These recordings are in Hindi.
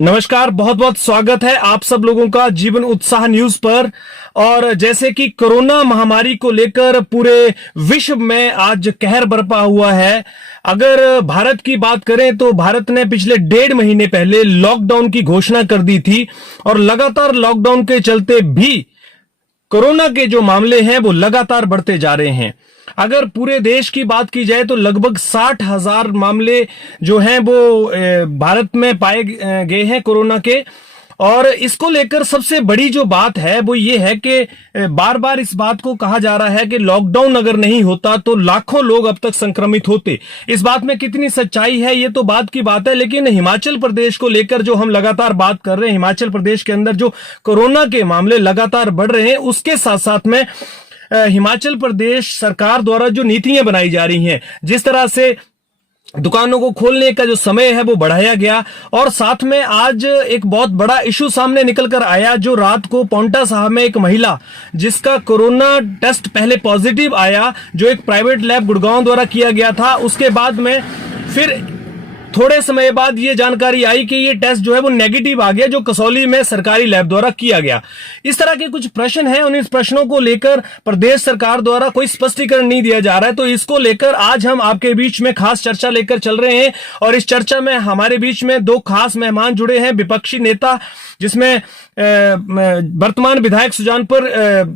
नमस्कार, बहुत बहुत स्वागत है आप सब लोगों का जीवन उत्साह न्यूज पर। और जैसे कि कोरोना महामारी को लेकर पूरे विश्व में आज कहर बरपा हुआ है। अगर भारत की बात करें तो भारत ने पिछले 1.5 महीने पहले लॉकडाउन की घोषणा कर दी थी और लगातार लॉकडाउन के चलते भी कोरोना के जो मामले हैं वो लगातार बढ़ते जा रहे हैं। अगर पूरे देश की बात की जाए तो लगभग 60,000 मामले जो हैं वो भारत में पाए गए हैं कोरोना के। और इसको लेकर सबसे बड़ी जो बात है वो ये है कि बार बार इस बात को कहा जा रहा है कि लॉकडाउन अगर नहीं होता तो लाखों लोग अब तक संक्रमित होते। इस बात में कितनी सच्चाई है ये तो बात की बात है, लेकिन हिमाचल प्रदेश को लेकर जो हम लगातार बात कर रहे हैं, हिमाचल प्रदेश के अंदर जो कोरोना के मामले लगातार बढ़ रहे हैं, उसके साथ साथ में हिमाचल प्रदेश सरकार द्वारा जो नीतियां बनाई जा रही हैं, जिस तरह से दुकानों को खोलने का जो समय है वो बढ़ाया गया। और साथ में आज एक बहुत बड़ा इशू सामने निकल कर आया, जो रात को पांवटा साहब में एक महिला जिसका कोरोना टेस्ट पहले पॉजिटिव आया, जो एक प्राइवेट लैब गुड़गांव द्वारा किया गया था, उसके बाद में फिर थोड़े समय बाद ये जानकारी आई कि ये टेस्ट जो है वो नेगेटिव आ गया, जो कसौली में सरकारी लैब द्वारा किया गया। इस तरह के कुछ प्रश्न हैं, उन इस प्रश्नों को लेकर प्रदेश सरकार द्वारा कोई स्पष्टीकरण नहीं दिया जा रहा है। तो इसको लेकर आज हम आपके बीच में खास चर्चा लेकर चल रहे हैं। और इस चर्चा में हमारे बीच में दो खास मेहमान जुड़े हैं, विपक्षी नेता जिसमें वर्तमान विधायक सुजानपुर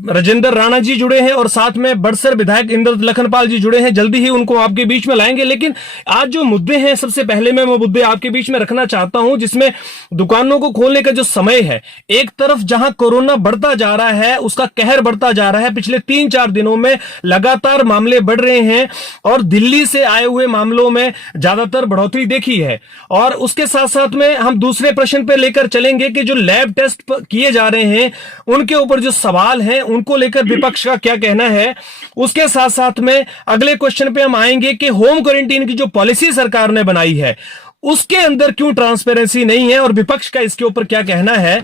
राजेंद्र राणा जी जुड़े हैं और साथ में बड़सर विधायक इंद्र लखनपाल जी जुड़े हैं। जल्दी ही उनको आपके बीच में लाएंगे, लेकिन आज जो मुद्दे हैं, सबसे पहले मैं वो मुद्दे आपके बीच में रखना चाहता हूं जिसमें दुकानों को खोलने का जो समय है। एक तरफ जहां कोरोना बढ़ता जा रहा है, उसका कहर बढ़ता जा रहा है, पिछले 3-4 दिनों में लगातार मामले बढ़ रहे हैं और दिल्ली से आए हुए मामलों में ज्यादातर बढ़ोतरी देखी है। और उसके साथ साथ में हम दूसरे प्रश्न पे लेकर चलेंगे कि जो लैब टेस्ट किए जा रहे हैं उनके ऊपर जो सवाल हैं उनको लेकर विपक्ष का क्या कहना है। उसके साथ साथ में अगले क्वेश्चन पे हम आएंगे कि होम क्वारंटीन की जो पॉलिसी सरकार ने बनाई है उसके अंदर क्यों ट्रांसपेरेंसी नहीं है और विपक्ष का इसके ऊपर क्या कहना है।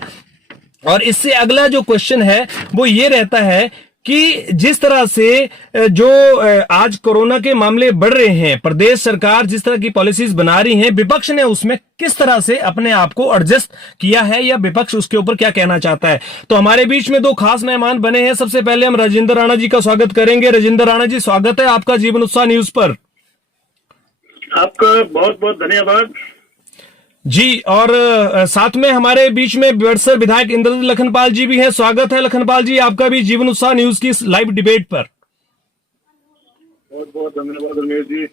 और इससे अगला जो क्वेश्चन है वो ये रहता है कि जिस तरह से जो आज कोरोना के मामले बढ़ रहे हैं, प्रदेश सरकार जिस तरह की पॉलिसीज बना रही है, विपक्ष ने उसमें किस तरह से अपने आप को एडजस्ट किया है या विपक्ष उसके ऊपर क्या कहना चाहता है। तो हमारे बीच में दो खास मेहमान बने हैं। सबसे पहले हम राजेंद्र राणा जी का स्वागत करेंगे। राजेंद्र राणा जी, स्वागत है आपका जीवन उत्साह न्यूज पर। आपका बहुत बहुत धन्यवाद जी। और साथ में हमारे बीच में बड़सर विधायक इंद्र लखनपाल जी भी हैं। स्वागत है लखनपाल जी आपका भी जीवन उत्साह न्यूज की लाइव डिबेट पर। बहुत बहुत धन्यवाद रमेश जी।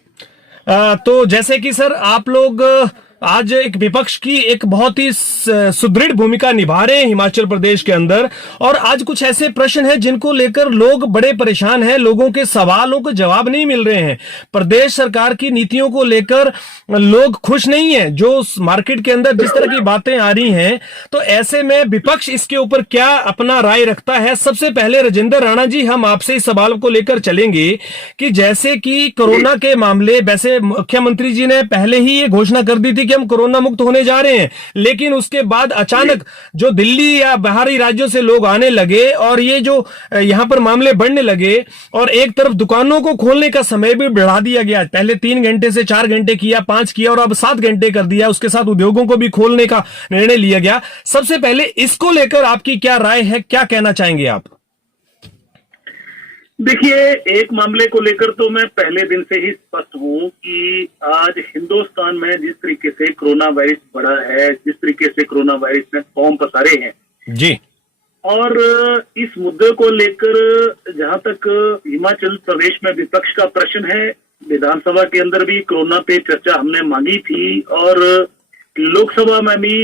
तो जैसे कि सर आप लोग आज एक विपक्ष की एक बहुत ही सुदृढ़ भूमिका निभा रहे हैं हिमाचल प्रदेश के अंदर, और आज कुछ ऐसे प्रश्न हैं जिनको लेकर लोग बड़े परेशान हैं, लोगों के सवालों को जवाब नहीं मिल रहे हैं। प्रदेश सरकार की नीतियों को लेकर लोग खुश नहीं है, जो मार्केट के अंदर जिस तरह की बातें आ रही हैं। तो ऐसे में विपक्ष इसके ऊपर क्या अपना राय रखता है। सबसे पहले राजेंद्र राणा जी, हम आपसे इस सवाल को लेकर चलेंगे कि जैसे कि कोरोना के मामले, वैसे मुख्यमंत्री जी ने पहले ही ये घोषणा कर दी थी कि हम कोरोना मुक्त होने जा रहे हैं, लेकिन उसके बाद अचानक जो दिल्ली या बाहरी राज्यों से लोग आने लगे और ये जो यहां पर मामले बढ़ने लगे, और एक तरफ दुकानों को खोलने का समय भी बढ़ा दिया गया। पहले 3 घंटे से 4 घंटे किया, 5 किया और अब 7 घंटे कर दिया। उसके साथ उद्योगों को भी खोलने का निर्णय लिया गया। सबसे पहले इसको लेकर आपकी क्या राय है, क्या कहना चाहेंगे आप? देखिए, एक मामले को लेकर तो मैं पहले दिन से ही स्पष्ट हूं कि आज हिंदुस्तान में जिस तरीके से कोरोना वायरस बढ़ा है, जिस तरीके से कोरोना वायरस ने फॉर्म पसारे हैं जी, और इस मुद्दे को लेकर जहां तक हिमाचल प्रदेश में विपक्ष का प्रश्न है, विधानसभा के अंदर भी कोरोना पे चर्चा हमने मांगी थी और लोकसभा में भी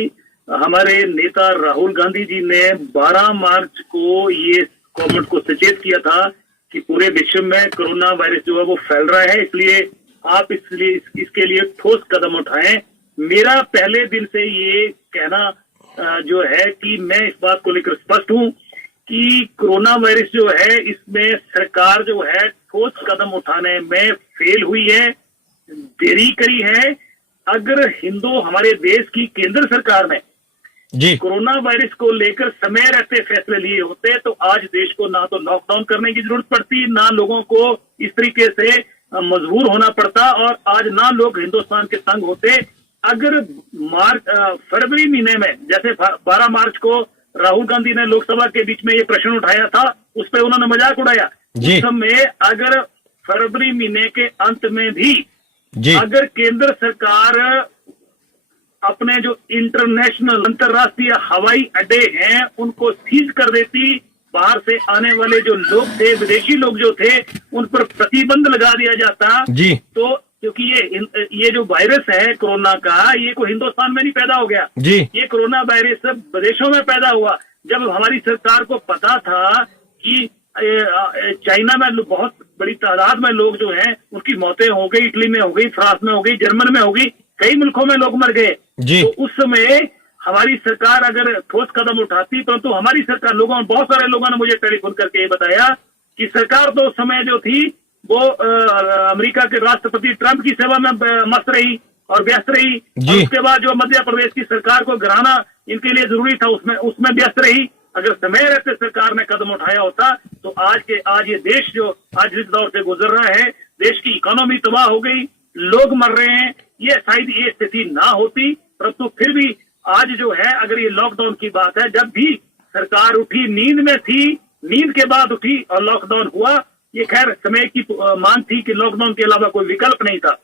हमारे नेता राहुल गांधी जी ने 12 मार्च को ये गवर्नमेंट को सचेत किया था कि पूरे विश्व में कोरोना वायरस जो है वो फैल रहा है, इसलिए आप इसके लिए ठोस कदम उठाएं। मेरा पहले दिन से ये कहना जो है कि मैं इस बात को लेकर स्पष्ट हूं कि कोरोना वायरस जो है, इसमें सरकार जो है ठोस कदम उठाने में फेल हुई है, देरी करी है। अगर हमारे देश की केंद्र सरकार ने जी कोरोना वायरस को लेकर समय रहते फैसले लिए होते तो आज देश को ना तो लॉकडाउन करने की जरूरत पड़ती, ना लोगों को इस तरीके से मजबूर होना पड़ता, और आज ना लोग हिंदुस्तान के तंग होते। अगर फरवरी महीने में, जैसे 12 मार्च को राहुल गांधी ने लोकसभा के बीच में ये प्रश्न उठाया था, उस पर उन्होंने मजाक उड़ाया। उस समय अगर फरवरी महीने के अंत में भी अगर केंद्र सरकार अपने जो इंटरनेशनल अंतर्राष्ट्रीय हवाई अड्डे हैं उनको सीज कर देती, बाहर से आने वाले जो लोग थे, विदेशी लोग जो थे, उन पर प्रतिबंध लगा दिया जाता जी, तो क्योंकि ये जो वायरस है कोरोना का, ये कोई हिंदुस्तान में नहीं पैदा हो गया जी, ये कोरोना वायरस सब विदेशों में पैदा हुआ। जब हमारी सरकार को पता था कि चाइना में बहुत बड़ी तादाद में लोग जो हैं उनकी मौतें हो गई, इटली में हो गई, फ्रांस में हो गई, जर्मन में हो गई, कई मुल्कों में लोग मर गए, तो उस समय हमारी सरकार अगर ठोस कदम उठाती, परंतु हमारी सरकार, बहुत सारे लोगों ने मुझे टेलीफोन करके ये बताया कि सरकार तो उस समय जो थी वो अमेरिका के राष्ट्रपति ट्रंप की सेवा में मस्त रही और व्यस्त रही, और उसके बाद जो मध्य प्रदेश की सरकार को गिराना इनके लिए जरूरी था, उसमें व्यस्त रही। अगर समय रहते सरकार ने कदम उठाया होता तो आज ये देश जो आज जिस दौर से गुजर रहा है, देश की इकोनॉमी तबाह हो गई, लोग मर रहे हैं, ये शायद ये स्थिति ना होती। परंतु फिर भी आज जो है, अगर ये लॉकडाउन की बात है, जब भी सरकार उठी, नींद में थी, नींद के बाद उठी और लॉकडाउन हुआ, ये खैर समय की मांग थी कि लॉकडाउन के अलावा कोई विकल्प नहीं था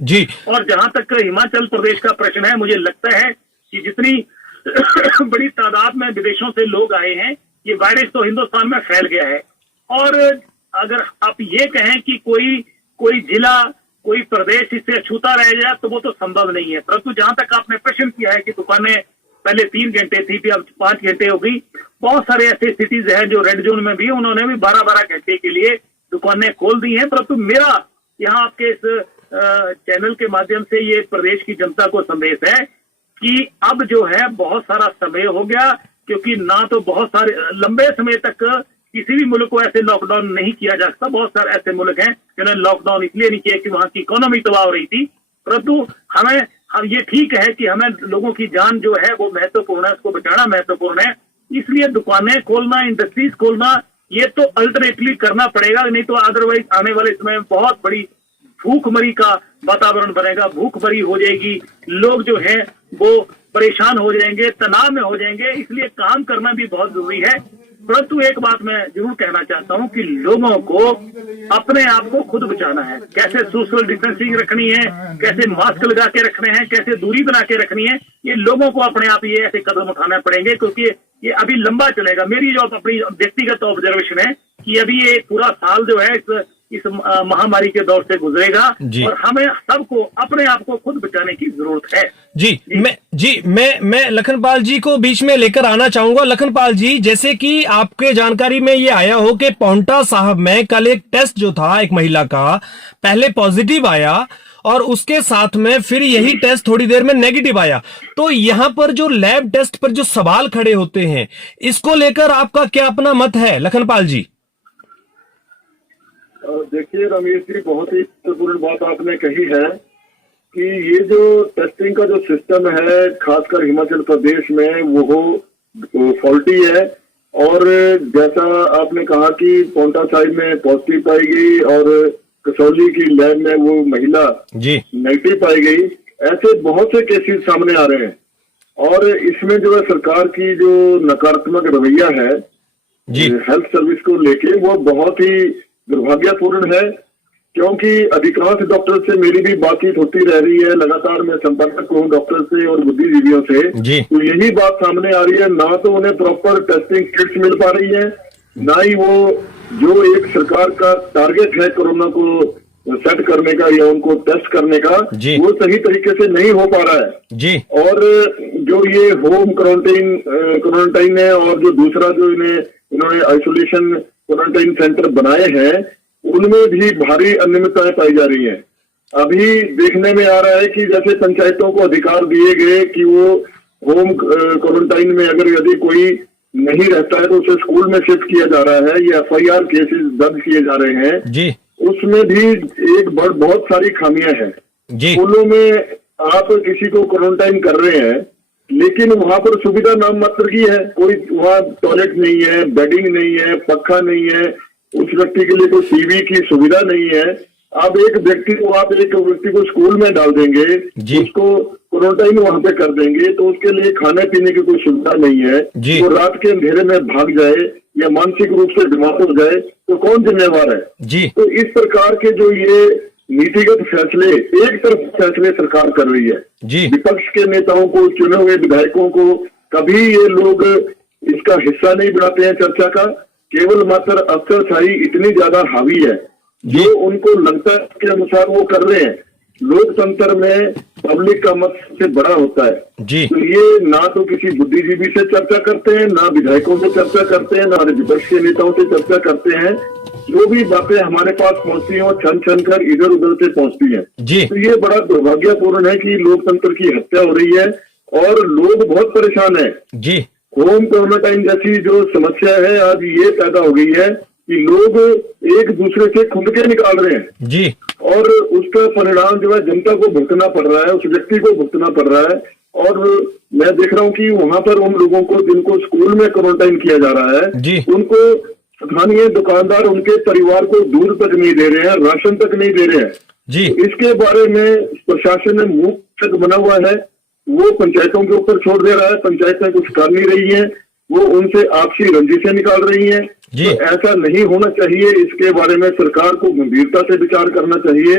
जी। और जहां तक हिमाचल प्रदेश का प्रश्न है, मुझे लगता है कि जितनी बड़ी तादाद में विदेशों से लोग आए हैं, ये वायरस तो हिंदुस्तान में फैल गया है। और अगर आप ये कहें कि कोई जिला, कोई प्रदेश इससे अछूता रह जाए, तो वो तो संभव नहीं है। परंतु जहां तक आपने प्रश्न किया है कि दुकानें पहले 3 घंटे थी, फिर अब 5 घंटे हो गई, बहुत सारे ऐसे सिटीज हैं जो रेड जोन में भी, उन्होंने भी 12-12 घंटे के लिए दुकानें खोल दी हैं। परंतु मेरा यहाँ आपके इस चैनल के माध्यम से ये प्रदेश की जनता को संदेश है कि अब जो है बहुत सारा समय हो गया, क्योंकि ना तो बहुत सारे लंबे समय तक किसी भी मुल्क को ऐसे लॉकडाउन नहीं किया जा सकता। बहुत सारे ऐसे मुल्क हैं जिन्होंने लॉकडाउन इसलिए नहीं किया कि वहां की इकोनॉमी तबाह हो रही थी। परंतु हम ये ठीक है कि हमें लोगों की जान जो है वो महत्वपूर्ण है, उसको बचाना महत्वपूर्ण है, इसलिए दुकानें खोलना, इंडस्ट्रीज खोलना, ये तो अल्टरनेटली करना पड़ेगा, नहीं तो अदरवाइज आने वाले समय में बहुत बड़ी भूखमरी का वातावरण बनेगा, भूखमरी हो जाएगी, लोग जो है वो परेशान हो जाएंगे, तनाव में हो जाएंगे। इसलिए काम करना भी बहुत जरूरी है। परंतु एक बात मैं जरूर कहना चाहता हूं कि लोगों को अपने आप को खुद बचाना है। कैसे सोशल डिस्टेंसिंग रखनी है, कैसे मास्क लगा के रखने हैं, कैसे दूरी बना के रखनी है, ये लोगों को अपने आप ये ऐसे कदम उठाने पड़ेंगे, क्योंकि ये अभी लंबा चलेगा। मेरी जो अपनी व्यक्तिगत ऑब्जर्वेशन है कि अभी ये पूरा साल जो है इस महामारी के दौर से गुजरेगा और हमें सबको अपने आप को खुद बचाने की जरूरत है जी। मैं लखनपाल जी को बीच में लेकर आना चाहूंगा। लखनपाल जी, जैसे कि आपके जानकारी में ये आया हो कि पांवटा साहब में कल एक टेस्ट जो था एक महिला का, पहले पॉजिटिव आया और उसके साथ में फिर यही टेस्ट थोड़ी देर में नेगेटिव आया, तो यहाँ पर जो लैब टेस्ट पर जो सवाल खड़े होते हैं, इसको लेकर आपका क्या अपना मत है लखनपाल जी? देखिए रमेश जी, बहुत ही महत्वपूर्ण बात आपने कही है कि ये जो टेस्टिंग का जो सिस्टम है खासकर हिमाचल प्रदेश में वो फॉल्टी है। और जैसा आपने कहा कि पांवटा साहिब में पॉजिटिव पाई गई और कसौली की लैब में वो महिला नेगेटिव पाई गई, ऐसे बहुत से केसेस सामने आ रहे हैं। और इसमें जो है सरकार की जो नकारात्मक रवैया है हेल्थ सर्विस को लेके, वो बहुत ही दुर्भाग्यपूर्ण है, क्योंकि अधिकांश डॉक्टर से मेरी भी बातचीत होती रह रही है, लगातार मैं संपर्क हूँ डॉक्टर से और बुद्धिजीवियों से, तो यही बात सामने आ रही है, ना तो उन्हें प्रॉपर टेस्टिंग किट्स मिल पा रही है, ना ही वो जो एक सरकार का टारगेट है कोरोना को सेट करने का या उनको टेस्ट करने का, वो सही तरीके से नहीं हो पा रहा है। और जो ये होम क्वारंटाइन है और जो दूसरा जो इन्होंने आइसोलेशन क्वारंटाइन सेंटर बनाए हैं, उनमें भी भारी अनियमितताएं पाई जा रही हैं। अभी देखने में आ रहा है कि जैसे पंचायतों को अधिकार दिए गए कि वो होम क्वारंटाइन में अगर यदि कोई नहीं रहता है तो उसे स्कूल में शिफ्ट किया जा रहा है, ये FIR केसेस दर्ज किए जा रहे हैं, उसमें भी एक बहुत सारी खामियां हैं। स्कूलों में आप किसी को क्वारंटाइन कर रहे हैं, लेकिन वहां पर सुविधा नाम मात्र की है, कोई वहां टॉयलेट नहीं है, बेडिंग नहीं है, पंखा नहीं है, उस व्यक्ति के लिए कोई टीवी की सुविधा नहीं है। आप एक व्यक्ति को स्कूल में डाल देंगे, उसको क्वारंटाइन वहां पे कर देंगे तो उसके लिए खाने पीने की कोई सुविधा नहीं है, जी। वो रात के अंधेरे में भाग जाए या मानसिक रूप से बीमार हो जाए तो कौन जिम्मेवार है? जी तो इस प्रकार के जो ये नीतिगत फैसले, एक तरफ फैसले सरकार कर रही है, जी विपक्ष के नेताओं को, चुने हुए विधायकों को कभी ये लोग इसका हिस्सा नहीं बनाते हैं चर्चा का। केवल मात्र अफसरशाही इतनी ज्यादा हावी है, जो उनको लगता है के अनुसार वो कर रहे हैं। लोकतंत्र में पब्लिक का मत सबसे बड़ा होता है। जी तो ये ना तो किसी बुद्धिजीवी से चर्चा करते हैं, ना विधायकों से चर्चा करते हैं, ना विपक्ष के नेताओं से चर्चा करते हैं। जो भी बातें हमारे पास पहुंचती हैं वो छन छन कर इधर उधर से पहुंचती हैं। जी तो ये बड़ा दुर्भाग्यपूर्ण है कि लोकतंत्र की हत्या हो रही है और लोग बहुत परेशान है। जी होम क्वारंटाइन जैसी जो समस्या है आज ये पैदा हो गई है कि लोग एक दूसरे से खुंदके निकाल रहे हैं जी और उसका परिणाम जो है जनता को भुगतना पड़ रहा है, उस व्यक्ति को भुगतना पड़ रहा है। और मैं देख रहा हूँ कि वहां पर उन लोगों को जिनको स्कूल में क्वारंटाइन किया जा रहा जी। है, उनको स्थानीय दुकानदार उनके परिवार को दूध तक नहीं दे रहे हैं, राशन तक नहीं दे रहे हैं। जी इसके बारे में प्रशासन ने मुंह तक बना हुआ है, वो पंचायतों के ऊपर छोड़ दे रहा है। पंचायतें कुछ कर नहीं रही हैं, वो उनसे आपसी रंजिशें निकाल रही हैं। जी। तो ऐसा नहीं होना चाहिए, इसके बारे में सरकार को गंभीरता से विचार करना चाहिए।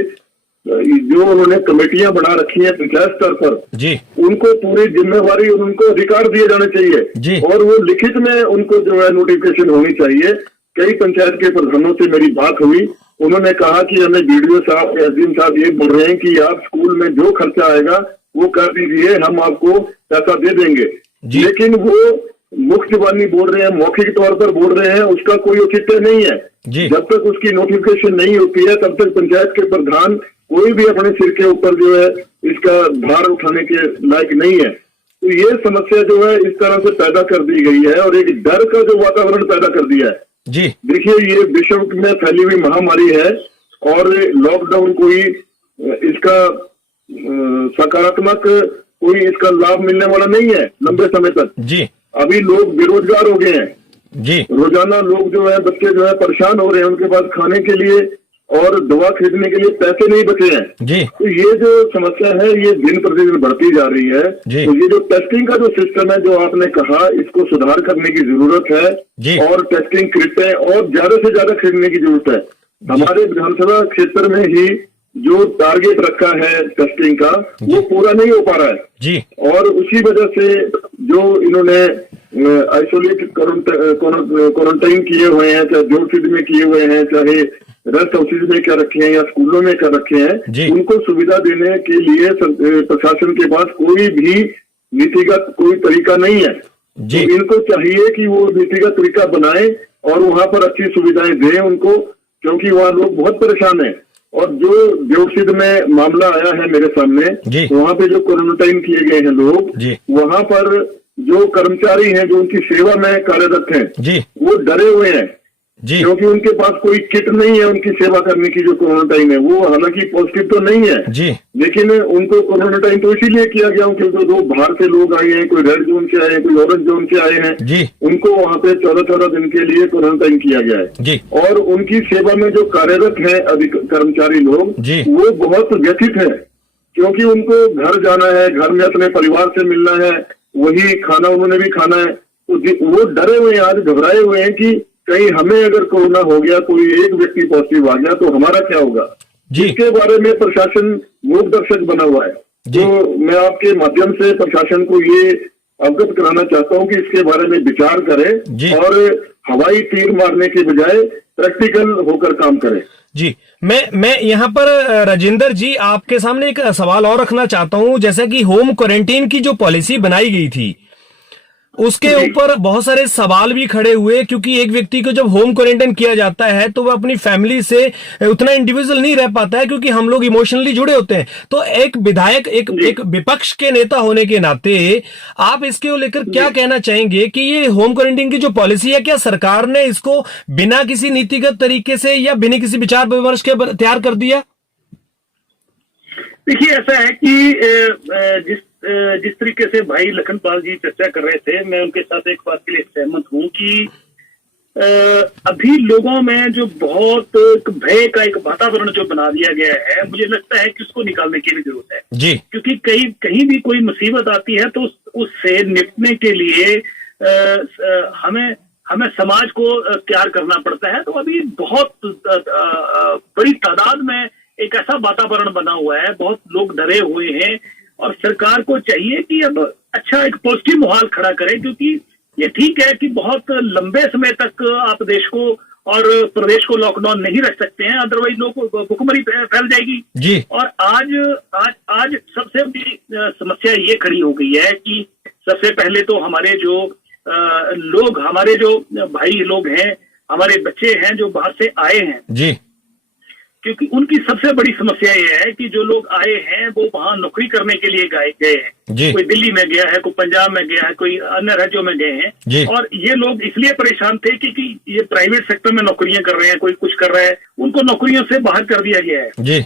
जो उन्होंने कमेटियां बना रखी हैं पंचायत स्तर पर, जी उनको पूरी जिम्मेवारी और उनको अधिकार दिए जाने जी। चाहिए और वो लिखित में उनको जो है नोटिफिकेशन होनी चाहिए। कई पंचायत के प्रधानों से मेरी बात हुई, उन्होंने कहा कि हमें बीडीओ साहब, एसडीएम साहब ये बोल रहे हैं कि आप स्कूल में जो खर्चा आएगा वो कर दीजिए, हम आपको पैसा दे देंगे। लेकिन वो मुख्य जबानी बोल रहे हैं, मौखिक तौर पर बोल रहे हैं, उसका कोई औचित्य नहीं है। जब तक उसकी नोटिफिकेशन नहीं होती है तब तक पंचायत के प्रधान कोई भी अपने सिर के ऊपर जो है इसका भार उठाने के लायक नहीं है। तो ये समस्या जो है इस तरह से पैदा कर दी गई है और एक डर का जो वातावरण पैदा कर दिया है। जी देखिए, ये विश्व में फैली हुई महामारी है और लॉकडाउन कोई इसका सकारात्मक कोई इसका लाभ मिलने वाला नहीं है लंबे समय तक। जी अभी लोग बेरोजगार हो गए हैं, जी रोजाना लोग जो है, बच्चे जो है परेशान हो रहे हैं, उनके पास खाने के लिए और दवा खरीदने के लिए पैसे नहीं बचे हैं। जी तो ये जो समस्या है ये दिन प्रतिदिन बढ़ती जा रही है। तो ये जो टेस्टिंग का जो सिस्टम है जो आपने कहा, इसको सुधार करने की जरूरत है और टेस्टिंग किटें और ज्यादा से ज्यादा खरीदने की जरूरत है। हमारे विधानसभा क्षेत्र में ही जो टारगेट रखा है टेस्टिंग का वो पूरा नहीं हो पा रहा है जी। और उसी वजह से जो इन्होंने आइसोलेट क्वारंटाइन किए हुए हैं, चाहे जोड़सिद में किए हुए हैं, चाहे रेस्ट हाउसेज में क्या रखे हैं या स्कूलों में क्या रखे हैं, उनको सुविधा देने के लिए प्रशासन के पास कोई भी नीतिगत कोई तरीका नहीं है। तो इनको चाहिए कि वो नीतिगत तरीका बनाए और वहां पर अच्छी सुविधाएं दें उनको, क्योंकि वहाँ लोग बहुत परेशान हैं। और जो जोड़सिद में मामला आया है मेरे सामने, वहाँ पे जो क्वारंटाइन किए गए हैं लोग, वहाँ पर जो कर्मचारी हैं जो उनकी सेवा में कार्यरत हैं, वो डरे हुए हैं क्योंकि उनके पास कोई किट नहीं है उनकी सेवा करने की। जो क्वारंटाइन है वो हालांकि पॉजिटिव तो नहीं है, लेकिन उनको क्वारंटाइन तो इसीलिए किया गया क्योंकि जो बाहर से लोग आए हैं, कोई रेड जोन से आए हैं, कोई ऑरेंज जोन से आए हैं, उनको वहाँ पे 14-14 दिन के लिए क्वारंटाइन किया गया है। और उनकी सेवा में जो कार्यरत है कर्मचारी लोग, वो बहुत व्यथित है क्योंकि उनको घर जाना है, घर में अपने परिवार से मिलना है, वही खाना उन्होंने भी खाना है। तो वो डरे हुए हैं, आज घबराए हुए हैं कि कहीं हमें अगर कोरोना हो गया, कोई एक व्यक्ति पॉजिटिव आ गया तो हमारा क्या होगा। इसके बारे में प्रशासन मूक दर्शक बना हुआ है। तो मैं आपके माध्यम से प्रशासन को ये अवगत कराना चाहता हूं कि इसके बारे में विचार करें और हवाई तीर मारने के बजाय प्रैक्टिकल होकर काम करें। जी, मैं यहाँ पर राजेंद्र जी आपके सामने एक सवाल और रखना चाहता हूँ। जैसे कि होम क्वारंटाइन की जो पॉलिसी बनाई गई थी उसके ऊपर बहुत सारे सवाल भी खड़े हुए, क्योंकि एक व्यक्ति को जब होम क्वारंटाइन किया जाता है तो वह अपनी फैमिली से उतना इंडिविजुअल नहीं रह पाता है, क्योंकि हम लोग इमोशनली जुड़े होते हैं। तो एक विधायक, एक विपक्ष के नेता होने के नाते आप इसके लेकर क्या कहना चाहेंगे कि ये होम क्वारंटाइन की जो पॉलिसी है, क्या सरकार ने इसको बिना किसी नीतिगत तरीके से या बिना किसी विचार विमर्श के तैयार कर दिया? देखिए, ऐसा है कि जिस तरीके से भाई लखनपाल जी चर्चा कर रहे थे, मैं उनके साथ एक बात के लिए सहमत हूं कि अभी लोगों में जो बहुत एक भय का एक वातावरण जो बना दिया गया है, मुझे लगता है कि उसको निकालने की भी जरूरत है जी। क्योंकि कहीं भी कोई मुसीबत आती है तो उससे निपटने के लिए हमें समाज को तैयार करना पड़ता है। तो अभी बहुत बड़ी तादाद में एक ऐसा वातावरण बना हुआ है, बहुत लोग डरे हुए हैं और सरकार को चाहिए कि अब अच्छा एक पॉजिटिव माहौल खड़ा करे, क्योंकि ये ठीक है कि बहुत लंबे समय तक आप देश को और प्रदेश को लॉकडाउन नहीं रख सकते हैं, अदरवाइज लोग भुखमरी फैल जाएगी जी। और आज सबसे बड़ी समस्या ये खड़ी हो गई है कि सबसे पहले तो हमारे जो हमारे जो भाई लोग हैं, हमारे बच्चे हैं जो बाहर से आए हैं जी, क्योंकि उनकी सबसे बड़ी समस्या ये है कि जो लोग आए हैं वो वहां नौकरी करने के लिए गए हैं। कोई दिल्ली में गया है, कोई पंजाब में गया है, कोई अन्य राज्यों में गए हैं और ये लोग इसलिए परेशान थे क्योंकि ये प्राइवेट सेक्टर में नौकरियां कर रहे हैं, कोई कुछ कर रहा है, उनको नौकरियों से बाहर कर दिया गया है जी।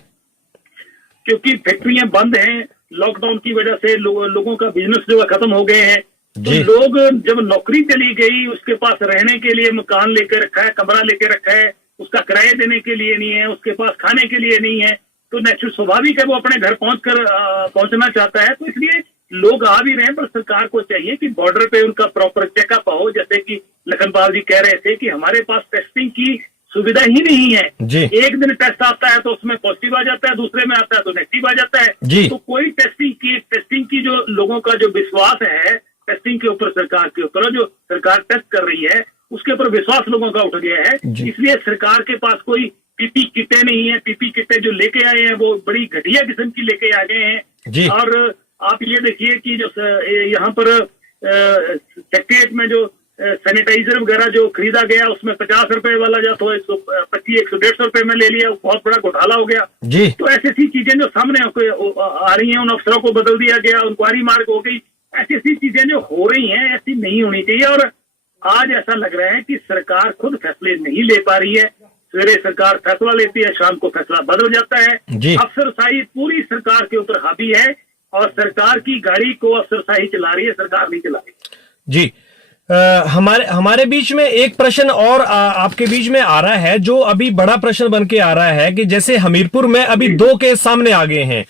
क्योंकि फैक्ट्रियां बंद हैं, लॉकडाउन की वजह से लोगों का बिजनेस जो है खत्म हो गए हैं। तो लोग जब नौकरी चली गई, उसके पास रहने के लिए मकान लेकर रखा है, कमरा लेकर रखा है, उसका किराया देने के लिए नहीं है, उसके पास खाने के लिए नहीं है, तो नेचुरल स्वाभाविक है वो अपने घर पहुंचना चाहता है। तो इसलिए लोग आ भी रहे हैं, पर सरकार को चाहिए कि बॉर्डर पे उनका प्रॉपर चेकअप हो। जैसे कि लखनपाल जी कह रहे थे कि हमारे पास टेस्टिंग की सुविधा ही नहीं है। एक दिन टेस्ट आता है तो उसमें पॉजिटिव आ जाता है, दूसरे में आता है तो नेगेटिव आ जाता है। तो कोई टेस्टिंग की जो लोगों का जो विश्वास है टेस्टिंग के ऊपर, सरकार के ऊपर, जो सरकार टेस्ट कर रही है उसके ऊपर विश्वास लोगों का उठ गया है। इसलिए सरकार के पास कोई पीपी किटें नहीं है। पीपी किटें जो लेके आए हैं वो बड़ी घटिया किस्म की लेके आ गए हैं। और आप ये देखिए कि जो यहाँ पर सेक्रेटरीट में जो सैनिटाइजर वगैरह जो खरीदा गया उसमें 50 रुपए वाला जो तो 150-150 रुपए में ले लिया, बहुत बड़ा घोटाला हो गया। तो ऐसी चीजें जो सामने आ रही हैं, उन अफसरों को बदल दिया गया, इंक्वायरी मार्क हो गई, ऐसी चीजें जो हो रही हैं ऐसी नहीं होनी चाहिए। और आज ऐसा लग रहा है कि सरकार खुद फैसले नहीं ले पा रही है। सवेरे सरकार फैसला लेती है, शाम को फैसला बदल जाता है। अफसरशाही पूरी सरकार के ऊपर हावी है और सरकार की गाड़ी को अफसरशाही चला रही है, सरकार नहीं चला रही। जी, हमारे बीच में एक प्रश्न और आपके बीच में आ रहा है, जो अभी बड़ा प्रश्न बन के आ रहा है कि जैसे हमीरपुर में अभी 2 केस सामने आ गए हैं।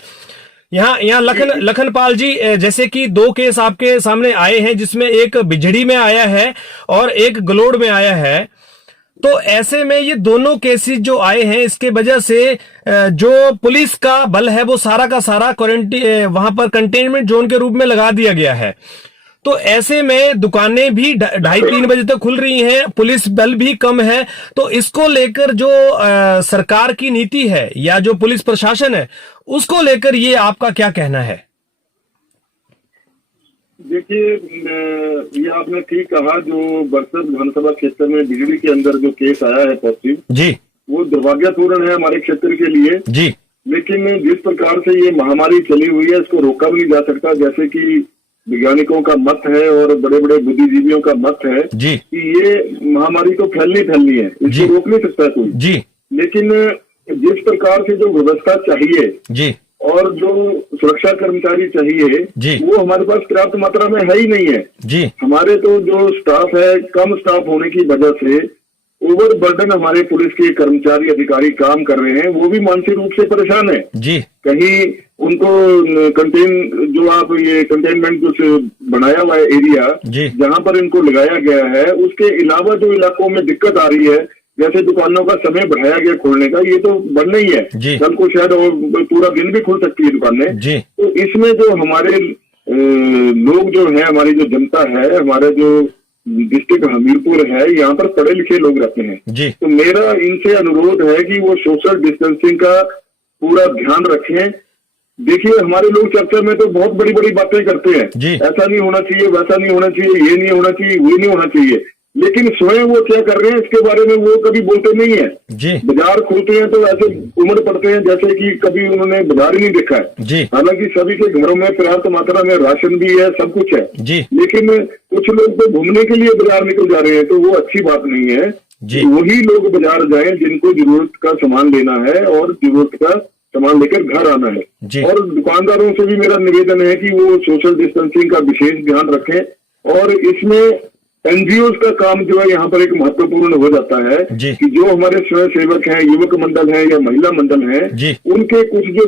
यहाँ लखनपाल जी, जैसे कि 2 केस आपके सामने आए हैं, जिसमें एक बिजड़ी में आया है और एक गलोड़ में आया है। तो ऐसे में ये दोनों केसेस जो आए हैं, इसके वजह से जो पुलिस का बल है वो सारा का सारा क्वारंटीन वहां पर कंटेनमेंट जोन के रूप में लगा दिया गया है। तो ऐसे में दुकानें भी 2:30-3 बजे तक खुल रही हैं, पुलिस बल भी कम है। तो इसको लेकर जो सरकार की नीति है या जो पुलिस प्रशासन है, उसको लेकर ये आपका क्या कहना है? देखिए, ये आपने ठीक कहा। जो बरसत विधानसभा क्षेत्र में बिजली के अंदर जो केस आया है पॉजिटिव जी, वो दुर्भाग्यपूर्ण है हमारे क्षेत्र के लिए जी। लेकिन जिस प्रकार से ये महामारी चली हुई है, इसको रोका भी नहीं जा सकता। जैसे कि वैज्ञानिकों का मत है और बड़े बड़े बुद्धिजीवियों का मत है जी कि ये महामारी तो फैलनी है, इसको रोक नहीं सकता कोई जी। लेकिन जिस प्रकार से जो व्यवस्था चाहिए जी और जो सुरक्षा कर्मचारी चाहिए जी, वो हमारे पास पर्याप्त मात्रा में है ही नहीं है जी। हमारे तो जो स्टाफ है, कम स्टाफ होने की वजह से ओवर बर्डन हमारे पुलिस के कर्मचारी अधिकारी काम कर रहे हैं, वो भी मानसिक रूप से परेशान है जी। कहीं उनको जो आप ये कंटेनमेंट जो बनाया हुआ है एरिया जहां पर इनको लगाया गया है, उसके अलावा जो इलाकों में दिक्कत आ रही है, जैसे दुकानों का समय बढ़ाया गया खोलने का, ये तो बढ़ना ही है। कल को शायद और पूरा दिन भी खुल सकती है दुकानें। तो इसमें जो हमारे लोग जो है, हमारी जो जनता है, हमारे जो डिस्ट्रिक्ट हमीरपुर है, यहाँ पर पढ़े लिखे लोग रहते हैं। तो मेरा इनसे अनुरोध है कि वो सोशल डिस्टेंसिंग का पूरा ध्यान रखें। देखिए, हमारे लोग चर्चा में तो बहुत बड़ी बड़ी बातें करते हैं, ऐसा नहीं होना चाहिए, वैसा नहीं होना चाहिए, ये नहीं होना चाहिए, वो नहीं होना चाहिए, लेकिन स्वयं वो क्या कर रहे हैं इसके बारे में वो कभी बोलते नहीं है। बाजार खुलते हैं तो ऐसे उमड़ पड़ते हैं जैसे कि कभी उन्होंने बाजार ही नहीं देखा है। हालांकि सभी के घरों में पर्याप्त मात्रा में राशन भी है, सब कुछ है, लेकिन कुछ लोग तो घूमने के लिए बाजार निकल जा रहे हैं, तो वो अच्छी बात नहीं है। वही लोग बाजार जाएं जिनको जरूरत का सामान लेना है और जरूरत का सामान लेकर घर आना है। और दुकानदारों से भी मेरा निवेदन है कि वो सोशल डिस्टेंसिंग का विशेष ध्यान रखें और इसमें एनजीओ का काम जो है यहाँ पर एक महत्वपूर्ण हो जाता है जी। कि जो हमारे स्वयं सेवक हैं, युवक मंडल हैं या महिला मंडल हैं, जी। उनके कुछ जो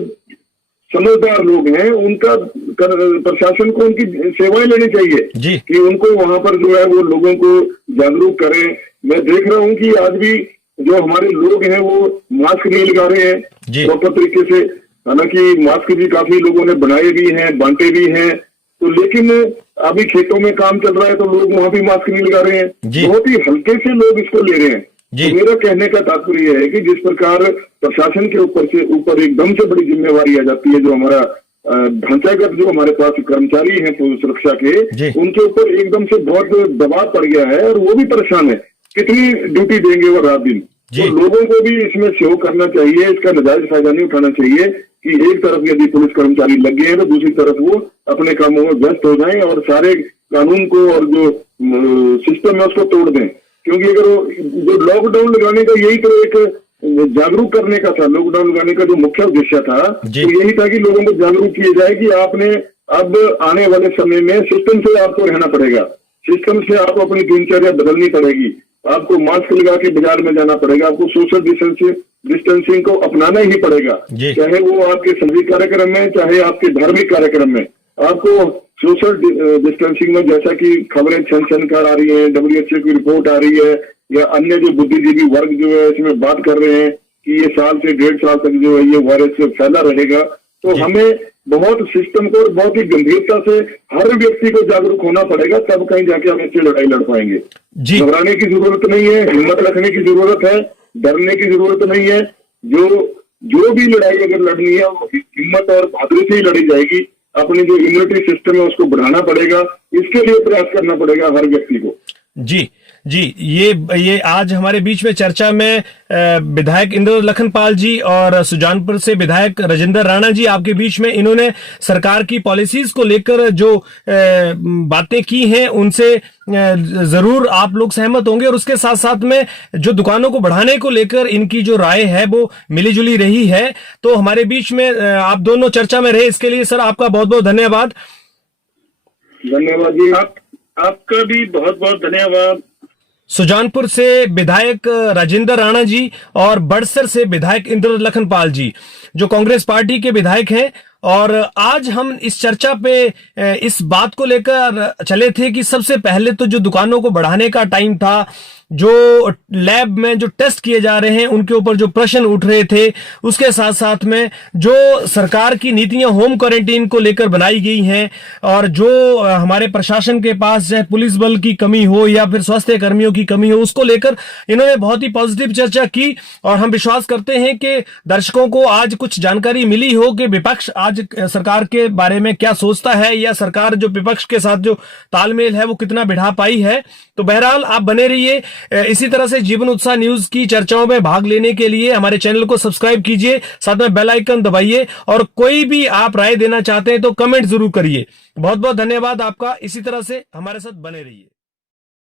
समझदार लोग हैं, उनका प्रशासन को उनकी सेवाएं लेनी चाहिए जी। कि उनको वहां पर जो है वो लोगों को जागरूक करें। मैं देख रहा हूँ कि आज भी जो हमारे लोग हैं वो मास्क नहीं लगा रहे हैं प्रॉपर तरीके से। हालांकि मास्क भी काफी लोगों ने बनाए भी हैं, बांटे भी हैं, तो लेकिन अभी खेतों में काम चल रहा है तो लोग वहां भी मास्क नहीं लगा रहे हैं। बहुत ही हल्के से लोग इसको ले रहे हैं। तो मेरा कहने का तात्पर्य है कि जिस प्रकार प्रशासन के ऊपर एकदम से बड़ी जिम्मेवारी आ जाती है, जो हमारा ढांचागत जो हमारे पास कर्मचारी हैं सुरक्षा के, उनके ऊपर एकदम से बहुत दबाव पड़ गया है और वो भी परेशान है, कितनी ड्यूटी देंगे वो रात दिन। तो लोगों को भी इसमें सहयोग करना चाहिए, इसका नाजायज फायदा नहीं उठाना चाहिए कि एक तरफ यदि पुलिस कर्मचारी लग गए हैं तो दूसरी तरफ वो अपने कामों में व्यस्त हो जाएं और सारे कानून को और जो सिस्टम है उसको तोड़ दें। क्योंकि अगर जो लॉकडाउन लगाने का यही तो एक जागरूक करने का था, लॉकडाउन लगाने का जो मुख्य उद्देश्य था तो यही था कि लोगों को जागरूक किया जाए कि आपने अब आने वाले समय में सिस्टम से आपको रहना पड़ेगा, सिस्टम से आपको अपनी दिनचर्या बदलनी पड़ेगी, आपको मास्क लगा के बाजार में जाना पड़ेगा, आपको सोशल डिस्टेंसिंग को अपनाना ही पड़ेगा, चाहे वो आपके सामाजिक कार्यक्रम में, चाहे आपके धार्मिक कार्यक्रम में। आपको सोशल डिस्टेंसिंग में, जैसा कि खबरें छन-छन आ रही है, WHO की रिपोर्ट आ रही है या अन्य जो बुद्धिजीवी वर्ग जो है इसमें बात कर रहे हैं कि ये 1 से 1.5 साल तक जो है ये वायरस फैला रहेगा, तो हमें बहुत सिस्टम को बहुत ही गंभीरता से हर व्यक्ति को जागरूक होना पड़ेगा, तब कहीं जाके हम इससे लड़ाई लड़ पाएंगे। घबराने की जरूरत नहीं है, हिम्मत रखने की जरूरत है, डरने की जरूरत नहीं है। जो भी लड़ाई अगर लड़नी है हिम्मत और बहादुरी से ही लड़ी जाएगी। अपनी जो इम्यूनिटी सिस्टम है उसको बढ़ाना पड़ेगा, इसके लिए प्रयास करना पड़ेगा हर व्यक्ति को। जी जी, ये आज हमारे बीच में चर्चा में विधायक इंद्र लखनपाल जी और सुजानपुर से विधायक राजेंद्र राणा जी आपके बीच में, इन्होंने सरकार की पॉलिसीज को लेकर जो बातें की हैं उनसे जरूर आप लोग सहमत होंगे, और उसके साथ साथ में जो दुकानों को बढ़ाने को लेकर इनकी जो राय है वो मिलीजुली रही है। तो हमारे बीच में आप दोनों चर्चा में रहे, इसके लिए सर आपका बहुत बहुत धन्यवाद। धन्यवाद जी। आपका भी बहुत बहुत धन्यवाद। सुजानपुर से विधायक राजेंद्र राणा जी और बड़सर से विधायक इंद्र लखनपाल जी, जो कांग्रेस पार्टी के विधायक हैं। और आज हम इस चर्चा पे इस बात को लेकर चले थे कि सबसे पहले तो जो दुकानों को बढ़ाने का टाइम था, जो लैब में जो टेस्ट किए जा रहे हैं उनके ऊपर जो प्रश्न उठ रहे थे, उसके साथ साथ में जो सरकार की नीतियां होम क्वारंटीन को लेकर बनाई गई हैं, और जो हमारे प्रशासन के पास चाहे पुलिस बल की कमी हो या फिर स्वास्थ्य कर्मियों की कमी हो, उसको लेकर इन्होंने बहुत ही पॉजिटिव चर्चा की। और हम विश्वास करते हैं कि दर्शकों को आज कुछ जानकारी मिली हो कि विपक्ष आज सरकार के बारे में क्या सोचता है, या सरकार जो विपक्ष के साथ जो तालमेल है वो कितना बिठा पाई है। तो बहरहाल आप बने रहिए, इसी तरह से जीवन उत्साह न्यूज की चर्चाओं में भाग लेने के लिए हमारे चैनल को सब्सक्राइब कीजिए, साथ में बेल आइकन दबाइए, और कोई भी आप राय देना चाहते हैं तो कमेंट जरूर करिए। बहुत बहुत धन्यवाद आपका, इसी तरह से हमारे साथ बने रहिए।